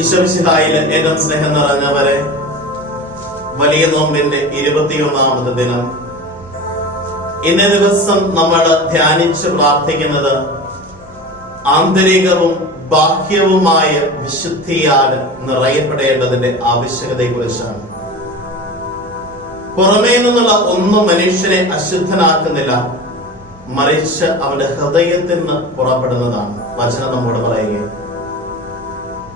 ഈശ്വരശിഹായിൽ ഏറ്റവും സ്നേഹം നിറഞ്ഞവരെ വലിയ നോമ്പിന്റെ ഇരുപത്തിയൊന്നാമത് ദിനം. ഇന്നേ ദിവസം നമ്മൾ ധ്യാനിച്ച് പ്രാർത്ഥിക്കുന്നത് ആന്തരികവും ബാഹ്യവുമായ വിശുദ്ധിയാൽ നിറയപ്പെടേണ്ടതിന്റെ ആവശ്യകതയെ കുറിച്ചാണ് പുറമേ നിന്നുള്ള ഒന്നും മനുഷ്യനെ അശുദ്ധനാക്കുന്നില്ല. മറിച്ച് അവന്റെ ഹൃദയത്തിൽ നിന്ന് പുറപ്പെടുന്നതാണ്. വചനം നമ്മോട് പറയുകയാണ്.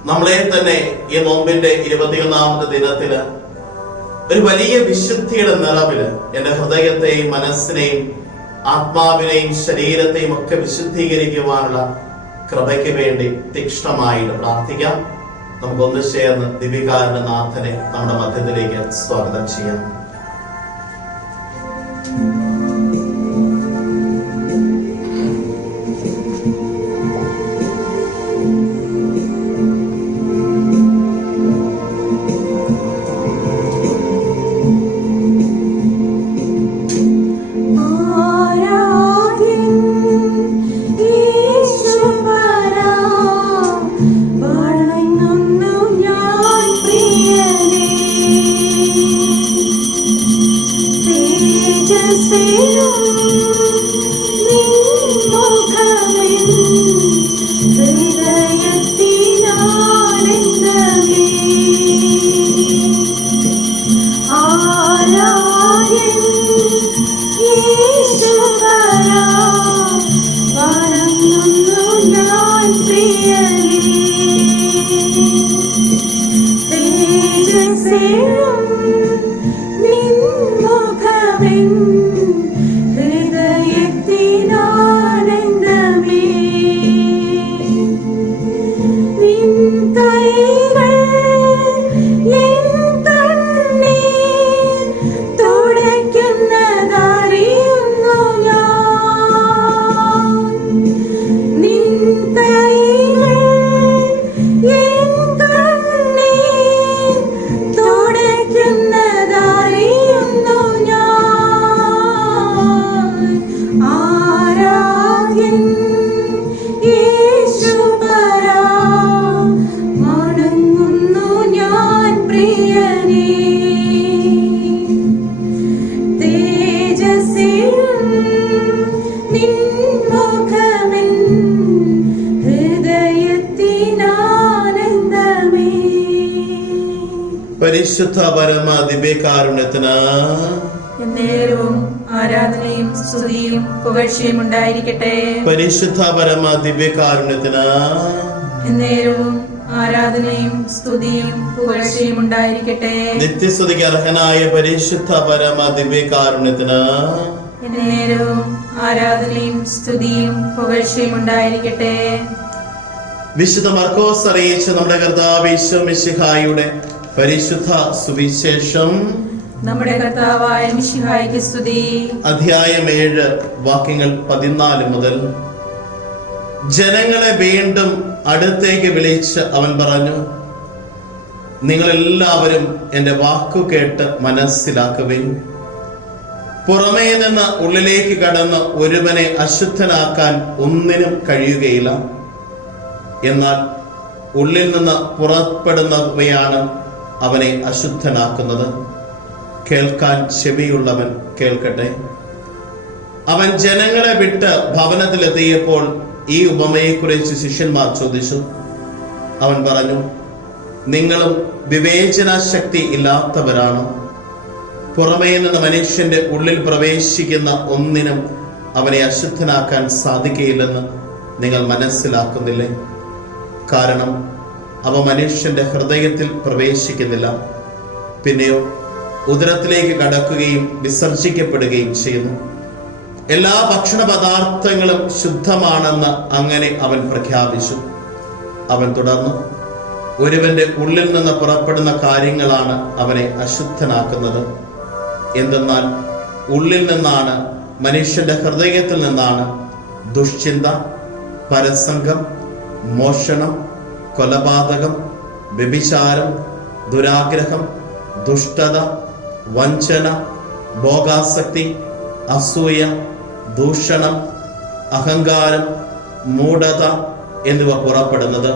നമ്മളെ തന്നെ ഈ നോമ്പിന്റെ ഇരുപത്തിയൊന്നാമത്തെ ദിനത്തിൽ ഒരു വലിയ വിശുദ്ധിയുടെ നിറവിൽ എന്റെ ഹൃദയത്തെയും മനസ്സിനെയും ആത്മാവിനെയും ശരീരത്തെയും ഒക്കെ വിശുദ്ധീകരിക്കുവാനുള്ള കൃപയ്ക്ക് വേണ്ടി തീക്ഷ്ണമായിട്ട് പ്രാർത്ഥിക്കാം. നമുക്കൊന്ന് ചേർന്ന് ദിവികാരന്റെ നാഥനെ നമ്മുടെ മധ്യത്തിലേക്ക് സ്വാഗതം ചെയ്യാം. ദിവ്യകാരുണ്യത്തിന് എന്നേരവും ആരാധനയും സ്തുതിയും പുകഴ്ചയും ഉണ്ടായിരിക്കട്ടെ. പരിശുദ്ധ പരമ ദിവ്യകാരുണ്യത്തിന് എന്നേരവും ആരാധനയും സ്തുതിയും പുകഴ്ചയും ഉണ്ടായിരിക്കട്ടെ. നിത്യസ്തുതിക്ക് അർഹനായ പരിശുദ്ധ പരമ ദിവ്യകാരുണ്യത്തിന് എന്നേരവും ആരാധനയും സ്തുതിയും പുകഴ്ചയും ഉണ്ടായിരിക്കട്ടെ. വിശുദ്ധ മർക്കോസ് അറിയിച്ച നമ്മുടെ കർത്താവ് ഈശോ മിശിഹായുടെ പരിശുദ്ധ സുവിശേഷം നമ്മുടെ കർത്താവായ മിശിഹായ്ക്ക് സ്തുതി. അധ്യായം ഏഴ് വാക്യങ്ങൾ പതിനാല് മുതൽ. ജനങ്ങളെ വീണ്ടും അടുത്തേക്ക് വിളിച്ച് അവൻ പറഞ്ഞു നിങ്ങളെല്ലാവരും എന്റെ വാക്കു കേട്ട് മനസ്സിലാക്കുവിൻ. പുറമേ നിന്ന് ഉള്ളിലേക്ക് കടന്ന് ഒരുവനെ അശുദ്ധനാക്കാൻ ഒന്നിനും കഴിയുകയില്ല. എന്നാൽ ഉള്ളിൽ നിന്ന് പുറപ്പെടുന്നവയാണ് അവനെ അശുദ്ധനാക്കുന്നത്. കേൾക്കാൻ ചെവിയുള്ളവൻ കേൾക്കട്ടെ. അവൻ ജനങ്ങളെ വിട്ട് ഭവനത്തിലെത്തിയപ്പോൾ ഈ ഉപമയെക്കുറിച്ച് ശിഷ്യന്മാർ ചോദിച്ചു. അവൻ പറഞ്ഞു നിങ്ങളും വിവേചന ശക്തി ഇല്ലാത്തവരാണ്. പുറമേ നിന്ന് മനുഷ്യന്റെ ഉള്ളിൽ പ്രവേശിക്കുന്ന ഒന്നിനും അവനെ അശുദ്ധനാക്കാൻ സാധിക്കയില്ലെന്ന് നിങ്ങൾ മനസ്സിലാക്കുന്നില്ലേ? കാരണം അവ മനുഷ്യന്റെ ഹൃദയത്തിൽ പ്രവേശിക്കുന്നില്ല. പിന്നെയോ ഉദരത്തിലേക്ക് കടക്കുകയും വിസർജിക്കപ്പെടുകയും ചെയ്യുന്നു. എല്ലാ ഭക്ഷണ പദാർത്ഥങ്ങളും ശുദ്ധമാണെന്ന് അങ്ങനെ അവൻ പ്രഖ്യാപിച്ചു. അവൻ തുടർന്നു ഒരുവന്റെ ഉള്ളിൽ നിന്ന് പുറപ്പെടുന്ന കാര്യങ്ങളാണ് അവനെ അശുദ്ധനാക്കുന്നത്. എന്തെന്നാൽ ഉള്ളിൽ നിന്നാണ് മനുഷ്യന്റെ ഹൃദയത്തിൽ നിന്നാണ് ദുഷ്ചിന്ത പരസംഗം മോഷണം കൊലപാതകം വ്യഭിചാരം ദുരാഗ്രഹം ദുഷ്ടത വഞ്ചന ഭോഗാസക്തി അസൂയ ദൂഷണം അഹങ്കാരം മൂഢത എന്നിവ പുറപ്പെടുന്നത്.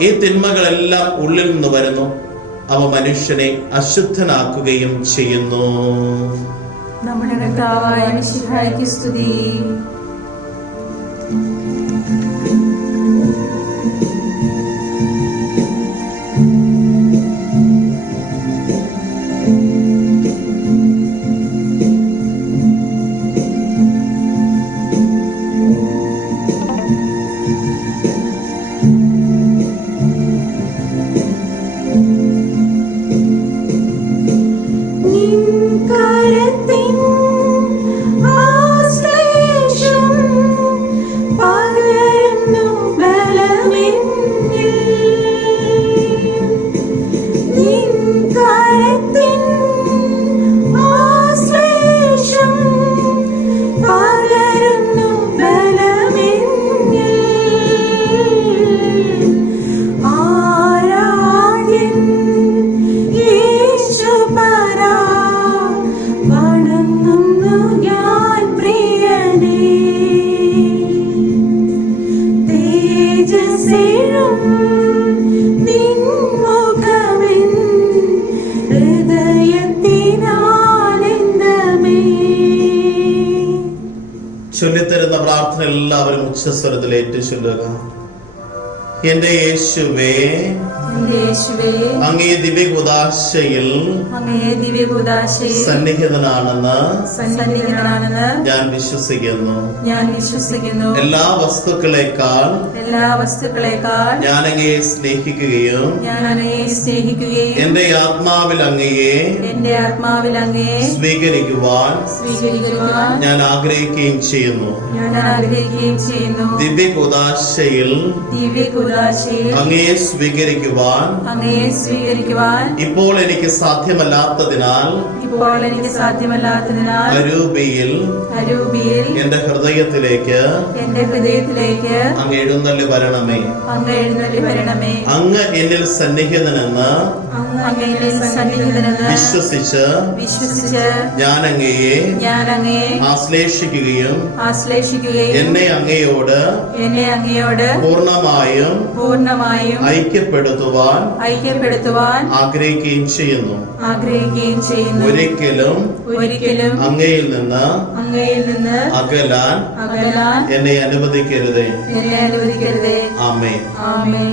ഈ തിന്മകളെല്ലാം ഉള്ളിൽ നിന്ന് വരുന്നു. അവ മനുഷ്യനെ അശുദ്ധനാക്കുകയും ചെയ്യുന്നു. നമ്മുടെ സ്തുതി. ഉച്ചസ്വരത്തിൽ ഏറ്റു ചൊല്ലുക എന്റെ യേശുവേ. അങ്ങേ ദിവ്യകുദാശയിൽ സന്നിഹിതനാണെന്ന് സന്നിധികളാണെന്ന് ഞാൻ വിശ്വസിക്കുന്നു. ഞാൻ വിശ്വസിക്കുന്നു. എല്ലാ വസ്തുക്കളെക്കാൾ എല്ലാ വസ്തുക്കളെക്കാൾ ഞാൻ അങ്ങയെ സ്നേഹിക്കുകയും ഞാൻ അങ്ങയെ സ്നേഹിക്കുകയും എന്റെ ആത്മാവിൽ അങ്ങയെ എന്റെ ആത്മാവിൽ അങ്ങയെ സ്വീകരിക്കുവാൻ സ്വീകരിക്കുവാൻ ഞാൻ ആഗ്രഹിക്കുകയും ചെയ്യുന്നു. ഞാൻ ആഗ്രഹിക്കുകയും ചെയ്യുന്നു. ദിവ്യകുദാശയിൽ ദിവ്യകൂദാശയിൽ അങ്ങയെ സ്വീകരിക്കുവാൻ അങ്ങയെ സ്വീകരിക്കുവാൻ ഇപ്പോൾ എനിക്ക് സാധ്യമല്ലാത്തതിനാൽ ഇപ്പോൾ എനിക്ക് സാധ്യമല്ലാത്തതിനാൽ അരൂപിയിൽ അരൂപിയിൽ എന്റെ ഹൃദയത്തിലേക്ക് എന്റെ ഹൃദയത്തിലേക്ക് അങ്ങ് എഴുന്നള്ളി വരണമേ. അങ്ങ് എഴുന്നള്ളി വരണമേ. അങ്ങ് എന്നിൽ സന്നിഹിതനെന്ന് വിശ്വസിച്ച് വിശ്വസിച്ച് ഞാൻ അങ്ങയെ ഞാൻ അങ്ങയെ ആശ്ലേഷിക്കുകയും ആശ്ലേഷിക്കുകയും എന്നെ അങ്ങയോട് എന്നെ അങ്ങയോട് പൂർണമായും പൂർണമായും ഐക്യപ്പെടുത്തുവാൻ ഐക്യപ്പെടുത്തുവാൻ ആഗ്രഹിക്കുകയും ചെയ്യുന്നു. ആഗ്രഹിക്കുകയും ചെയ്യുന്നു. ഒരിക്കലും ഒരിക്കലും അങ്ങയിൽ നിന്ന് അങ്ങയിൽ നിന്ന് അകലാൻ അകലാൻ എന്നെ അനുവദിക്കരുതേ. എന്നെ അനുവദിക്കരുതേ. ആമേ ആമേ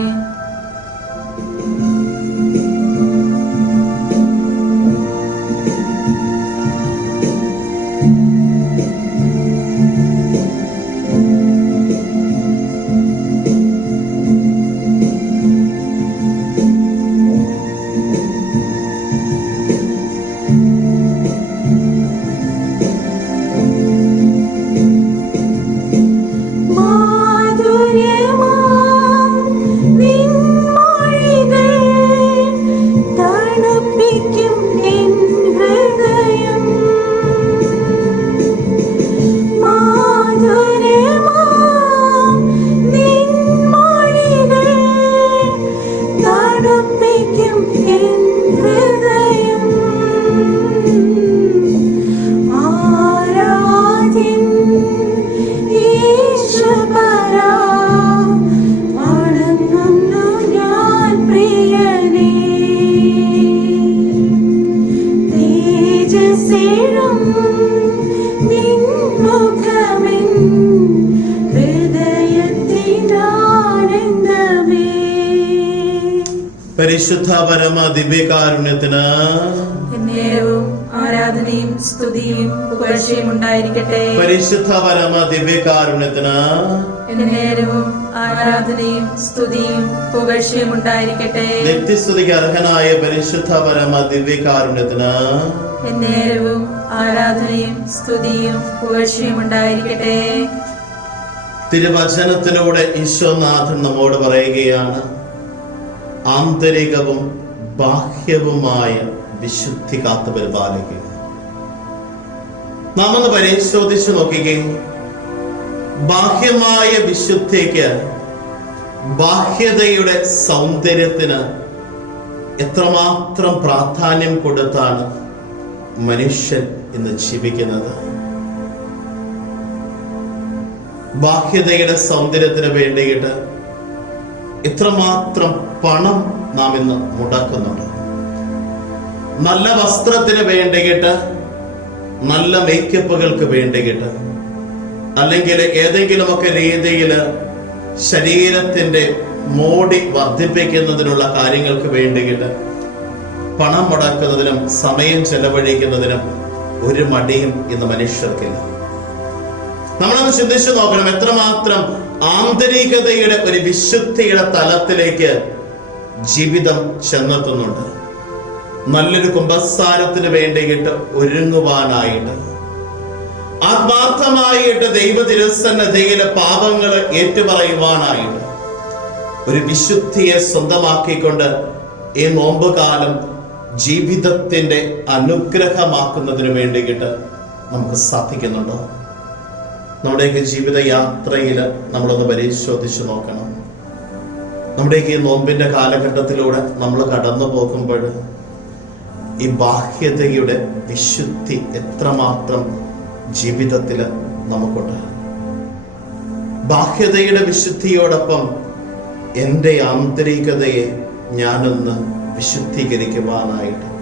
പരിശുദ്ധ പരമ ദിവ്യകാരുണ്യത്തിന് ആരാധനയും സ്തുതിയും പുകഴ്ചയും ഉണ്ടായിരിക്കട്ടെ. പരിശുദ്ധ പരമ ദിവ്യകാരുണ്യത്തിന് ആരാധനയും സ്തുതിയും പുകഴ്ചയും ഉണ്ടായിരിക്കട്ടെ. നിത്യസ്തുതിക്ക് അർഹനായ പരിശുദ്ധ പരമ ദിവ്യകാരുണ്യത്തിന് ആരാധനയും സ്തുതിയും പുകഴ്ചയും ഉണ്ടായിരിക്കട്ടെ. തിരുവചനത്തിലൂടെ ഈശോനാഥൻ നമ്മോട് പറയുകയാണ് ആന്തരികവും ബാഹ്യവുമായ വിശുദ്ധി കാത്തു പരിപാലിക്കുക നാം ഒന്ന് പരിശോധിച്ചു നോക്കുകയും ബാഹ്യമായ വിശുദ്ധിക്ക് ബാഹ്യതയുടെ സൗന്ദര്യത്തിന് എത്രമാത്രം പ്രാധാന്യം കൊടുത്താണ് മനുഷ്യൻ ഇന്ന് ജീവിക്കുന്നത്? ബാഹ്യതയുടെ സൗന്ദര്യത്തിന് വേണ്ടിയിട്ട് ഇത്രമാത്രം പണം നാം ഇന്ന് മുടക്കുന്നുണ്ട്. നല്ല വസ്ത്രത്തിന് വേണ്ടിയിട്ട് നല്ല മേക്കപ്പുകൾക്ക് വേണ്ടിയിട്ട് അല്ലെങ്കിൽ ഏതെങ്കിലുമൊക്കെ രീതിയിൽ ശരീരത്തിന്റെ മോടി വർദ്ധിപ്പിക്കുന്നതിനുള്ള കാര്യങ്ങൾക്ക് വേണ്ടിയിട്ട് പണം മുടക്കുന്നതിനും സമയം ചെലവഴിക്കുന്നതിനും ഒരു മടിയും ഇന്ന് മനുഷ്യർക്കില്ല. നമ്മളൊന്ന് ചിന്തിച്ചു നോക്കണം എത്രമാത്രം ആന്തരികതയുടെ ഒരു വിശുദ്ധിയുടെ തലത്തിലേക്ക് ജീവിതം ചെന്നെത്തുന്നുണ്ട്. നല്ലൊരു കുംഭസ്ഥാനത്തിന് വേണ്ടിയിട്ട് ഒരുങ്ങുവാനായിട്ട്. ആത്മാർത്ഥമായിട്ട് ദൈവ തിരുസന്നതയിലെ പാപങ്ങൾ ഏറ്റുപറയുവാനായിട്ട്. ഒരു വിശുദ്ധിയെ സ്വന്തമാക്കിക്കൊണ്ട് ഈ നോമ്പുകാലം ജീവിതത്തിന്റെ അനുഗ്രഹമാക്കുന്നതിന് വേണ്ടിയിട്ട് നമുക്ക് സാധിക്കുന്നുണ്ടോ? നമ്മുടെയൊക്കെ ജീവിത യാത്രയിൽ നമ്മളൊന്ന് പരിശോധിച്ച് നോക്കണം. നമ്മുടെയൊക്കെ ഈ നോമ്പിന്റെ കാലഘട്ടത്തിലൂടെ നമ്മൾ കടന്നു പോകുമ്പോൾ ഈ ബാഹ്യതയുടെ വിശുദ്ധി എത്രമാത്രം ജീവിതത്തിൽ നമുക്കുണ്ട്. ബാഹ്യതയുടെ വിശുദ്ധിയോടൊപ്പം എന്റെ ആന്തരികതയെ ഞാനൊന്ന് വിശുദ്ധീകരിക്കുവാനായിട്ട്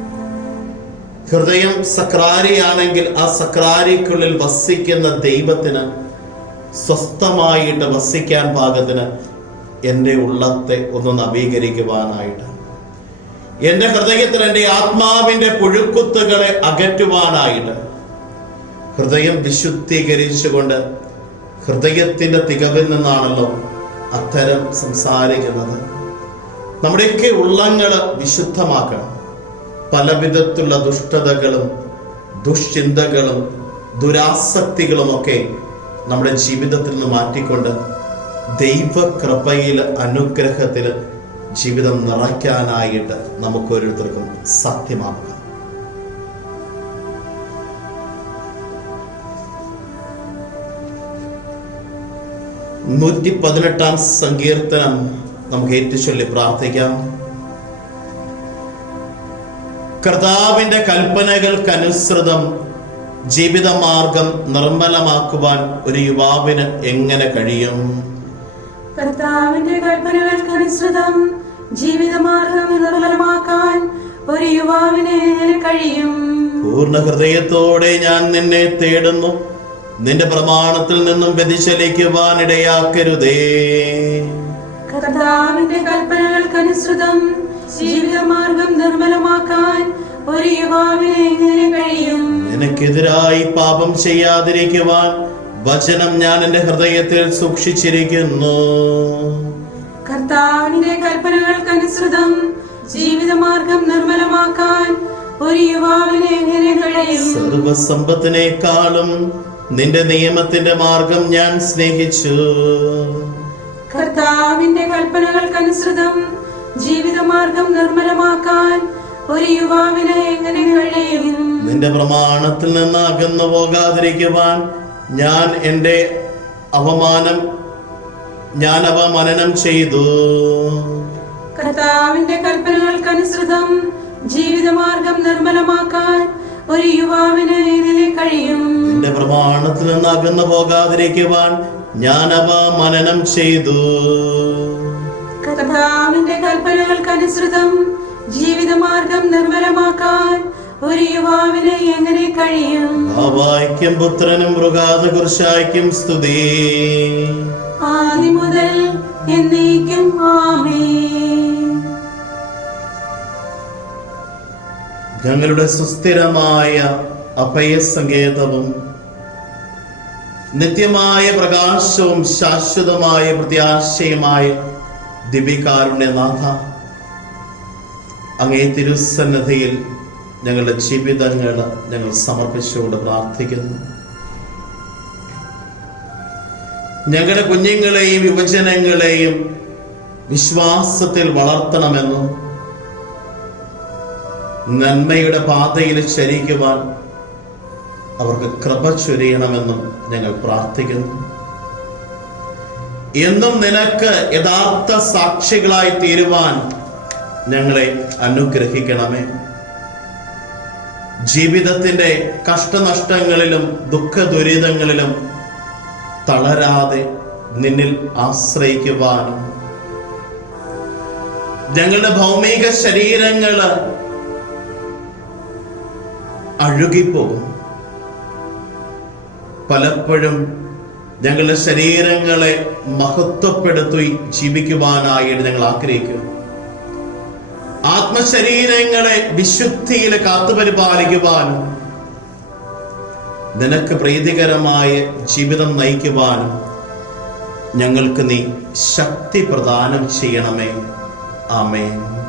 ഹൃദയം സക്രാരിയാണെങ്കിൽ ആ സക്രാരിക്കുള്ളിൽ വസിക്കുന്ന ദൈവത്തിന് സ്വസ്ഥമായിട്ട് വസിക്കാൻ പാകത്തിന് എന്റെ ഉള്ളത്തെ ഒന്ന് നവീകരിക്കുവാനായിട്ട്. എന്റെ ഹൃദയത്തിൽ എന്റെ ആത്മാവിന്റെ പുഴുക്കുത്തുകളെ അകറ്റുവാനായിട്ട്. ഹൃദയം വിശുദ്ധീകരിച്ചുകൊണ്ട് ഹൃദയത്തിന്റെ തികവിൽ നിന്നാണല്ലോ അത്തരം സംസാരിക്കുന്നത്. നമ്മുടെയൊക്കെ ഉള്ളങ്ങൾ വിശുദ്ധമാക്കണം. പല വിധത്തിലുള്ള ദുഷ്ടതകളും ദുശ്ചിന്തകളും ദുരാസക്തികളുമൊക്കെ നമ്മുടെ ജീവിതത്തിൽ നിന്ന് മാറ്റിക്കൊണ്ട് ദൈവകൃപയിൽ അനുഗ്രഹത്തിൽ ജീവിതം നിറയ്ക്കാനായിട്ട് നമുക്ക് ഓരോരുത്തർക്കും സത്യമാകുക നൂറ്റി പതിനെട്ടാം സങ്കീർത്തനം നമുക്ക് ഏറ്റുചൊല്ലി പ്രാർത്ഥിക്കാം. കർത്താവിന്റെ കൽപ്പനകൾക്കനുസൃതം ജീവിതമാർഗം നിർമ്മലമാക്കുവാൻ ഒരു യുവാവിന് എങ്ങനെ കഴിയും? കർത്താവിന്റെ കൽപ്പനകൾക്കനുസൃതം ജീവിതമാർഗം നിർമ്മലമാക്കാൻ ഒരു യുവാവിന് എങ്ങനെ കഴിയും? പൂർണ ഹൃദയത്തോടെ ഞാൻ നിന്നെ തേടുന്നു. നിന്റെ പ്രമാണത്തിൽ നിന്നും വ്യതിചലിക്കുവാൻ ഇടയാക്കരുതേ കർത്താവിന്റെ കൽപ്പനകൾക്കനുസൃതം ജീവിതമാർഗം നിർമ്മലമാക്കാൻ ഒരു യുവാവിന് എങ്ങനെ കഴിയും? നിനക്കെതിരായി പാപം ചെയ്യാതിരിക്കുവാൻ വചനം ഞാൻ എന്റെ ഹൃദയത്തിൽ സൂക്ഷിച്ചിരിക്കുന്നു. കർത്താവിന്റെ കൽപ്പനകൾക്കനുസൃതം ജീവിതമാർഗം നിർമ്മലമാക്കാൻ ഒരു യുവാവിന് എങ്ങനെ കഴിയും? സർവസമ്പത്തിനേക്കാളും നിന്റെ നിയമത്തിന്റെ മാർഗം ഞാൻ സ്നേഹിച്ചു. കർത്താവിന്റെ കൽപ്പനകൾക്കനുസൃതം ജീവിതമാർഗം നിർമ്മലമാക്കാൻ ഒരു യുവാവിന് എങ്ങനെ കഴിയും? നിന്റെ പ്രമാണത്തിൽ നിന്ന് അകന്നു പോകാതിരിക്കുവാൻ ഞാൻ എന്റെ അവമാനം ഞാൻ അവ മനനം ചെയ്തു. കർത്താവിന്റെ കൽപ്പനകൾക്കനുസൃതം ജീവിതമാർഗം നിർമ്മലമാക്കാൻ ഒരു യുവാവിന് എങ്ങനെ കഴിയും? നിന്റെ പ്രമാണത്തിൽ നിന്ന് അകന്നു പോകാതിരിക്കുവാൻ ഞാൻ അവ മനനം ചെയ്തു. കർത്താവിന്റെ കൽപ്പനകൾക്കനുസൃതം ജീവിതമാർഗം നിർമ്മലമാക്കാൻ ഒരു യുവാവിന് എങ്ങനെ കഴിയും? അവായിക്കും പുത്രനും മൃഗാത സ്തുതി. ആദ്യം മുതൽ എന്നേക്കും ആമേ ഞങ്ങളുടെ സുസ്ഥിരമായ അഭയസങ്കേതവും നിത്യമായ പ്രകാശവും ശാശ്വതമായ പ്രത്യാശയുമായ ദിവ്യകാരുണ്യനാഥ അങ്ങേ തിരുസന്നദ്ധയിൽ ഞങ്ങളുടെ ജീവിതങ്ങൾ ഞങ്ങൾ സമർപ്പിച്ചുകൊണ്ട് പ്രാർത്ഥിക്കുന്നു. ഞങ്ങളുടെ കുഞ്ഞുങ്ങളെയും യുവജനങ്ങളെയും വിശ്വാസത്തിൽ വളർത്തണമെന്നും നന്മയുടെ പാതയിൽ ചരിക്കുവാൻ അവർക്ക് കൃപ ചൊരിയണമെന്നും ഞങ്ങൾ പ്രാർത്ഥിക്കുന്നു. എന്നും നിനക്ക് യഥാർത്ഥ സാക്ഷികളായി തീരുവാൻ ഞങ്ങളെ അനുഗ്രഹിക്കണമേ. ജീവിതത്തിന്റെ കഷ്ടനഷ്ടങ്ങളിലും ദുഃഖ ദുരിതങ്ങളിലും തളരാതെ നിന്നിൽ ആശ്രയിക്കുവാനും ഞങ്ങളുടെ ഭൗമിക ശരീരങ്ങൾ അഴുകിപ്പോകും. പലപ്പോഴും ഞങ്ങളുടെ ശരീരങ്ങളെ മഹത്വപ്പെടുത്തി ജീവിക്കുവാനായിട്ട് ഞങ്ങൾ ആഗ്രഹിക്കുക ആത്മശരീരങ്ങളെ വിശുദ്ധിയിൽ കാത്തുപരിപാലിക്കുവാനും നിനക്ക് പ്രീതികരമായ ജീവിതം നയിക്കുവാനും ഞങ്ങൾക്ക് നീ ശക്തി പ്രദാനം ചെയ്യണമേ. ആമേൻ.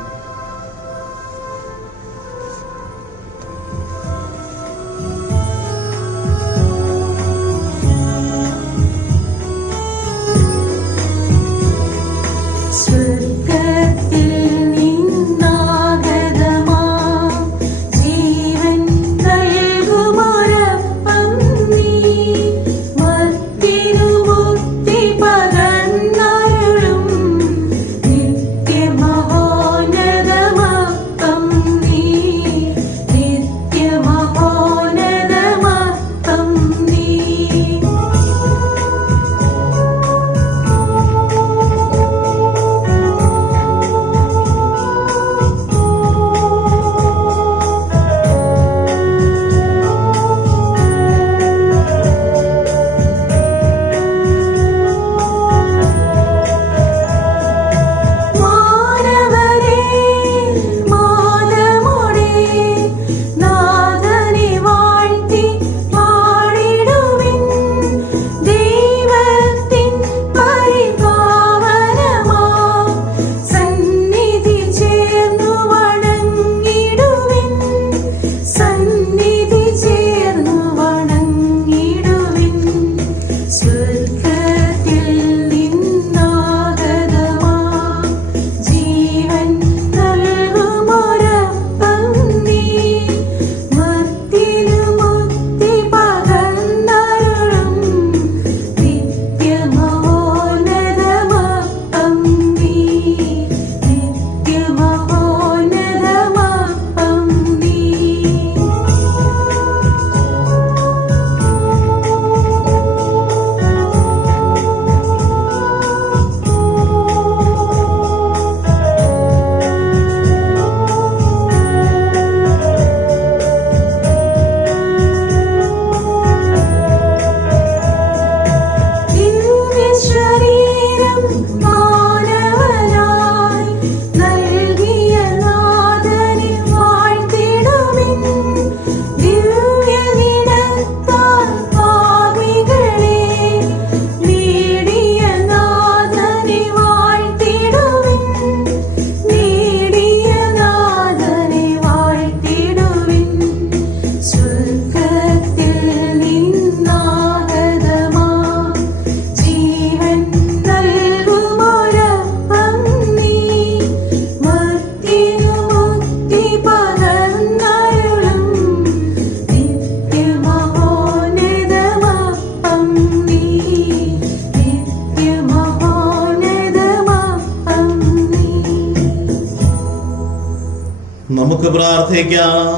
നമുക്ക് പ്രാർത്ഥിക്കാം.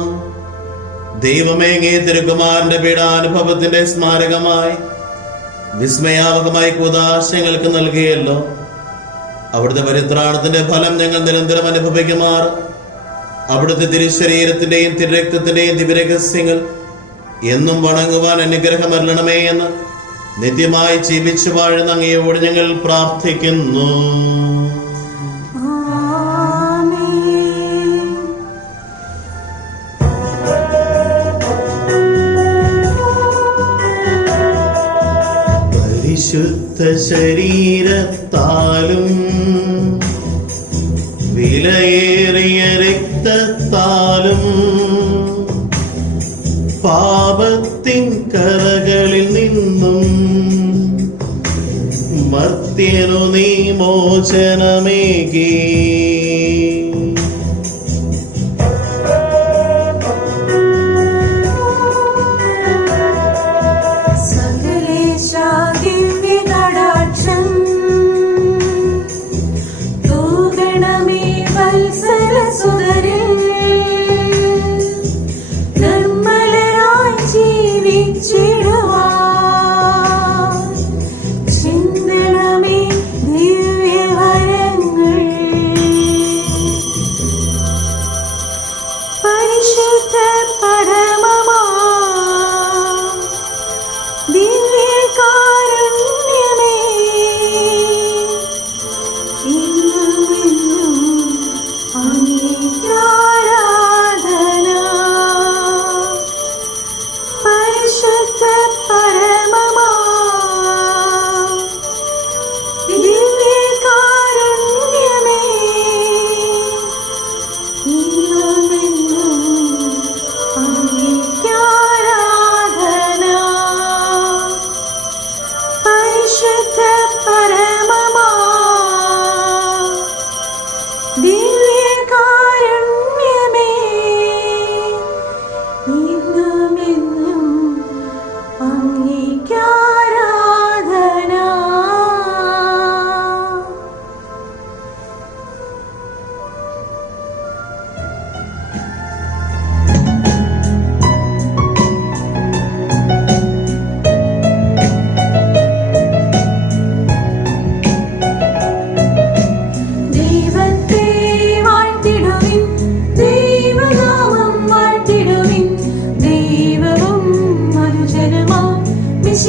ദൈവമേങ്ങി തിരുക്കുമാരന്റെ പീഡാനുഭവത്തിന്റെ സ്മാരകമായി വിസ്മയാവകമായി കൂതാശയങ്ങൾക്ക് നൽകിയല്ലോ. അവിടുത്തെ പരിത്രാണത്തിന്റെ ഫലം ഞങ്ങൾ നിരന്തരം അനുഭവിക്കുമാർ. അവിടുത്തെ തിരുശരീരത്തിന്റെയും തിരുരക്തത്തിന്റെയും ദിവ്യരഹസ്യങ്ങൾ എന്നും വണങ്ങുവാൻ അനുഗ്രഹം എന്ന് നിത്യമായി ജീവിച്ചു വാഴുന്ന അങ്ങയോട് ഞങ്ങൾ പ്രാർത്ഥിക്കുന്നു. പരിശുദ്ധ ശരീരത്താലും വിലയേറിയ രക്തത്താലും പാപത്തിൻ കരകളിൽ നിന്നും മർത്യനു നീ മോചനമേകി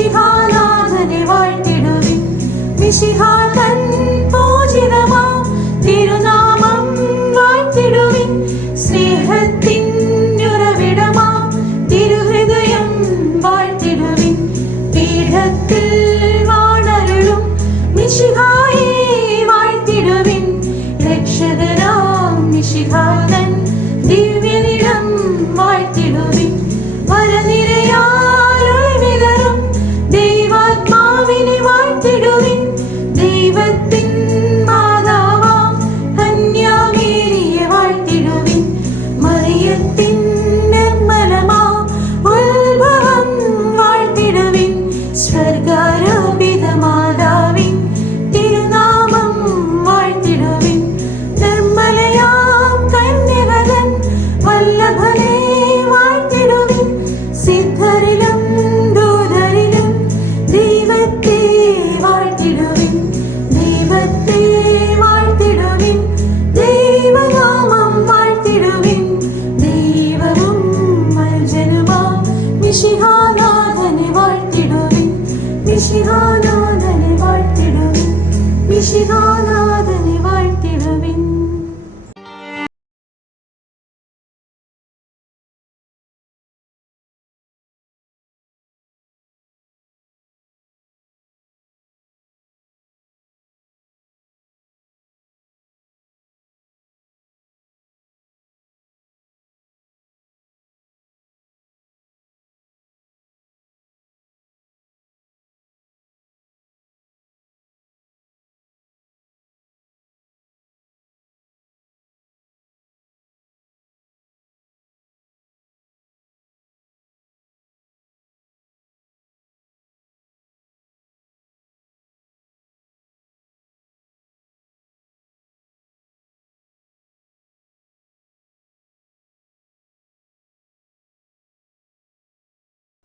മിശിഹാനാഥനെ വാഴ്ത്തിടുവിൻ. മിശിഹാ വാഴ്ത്തിടുവിൻ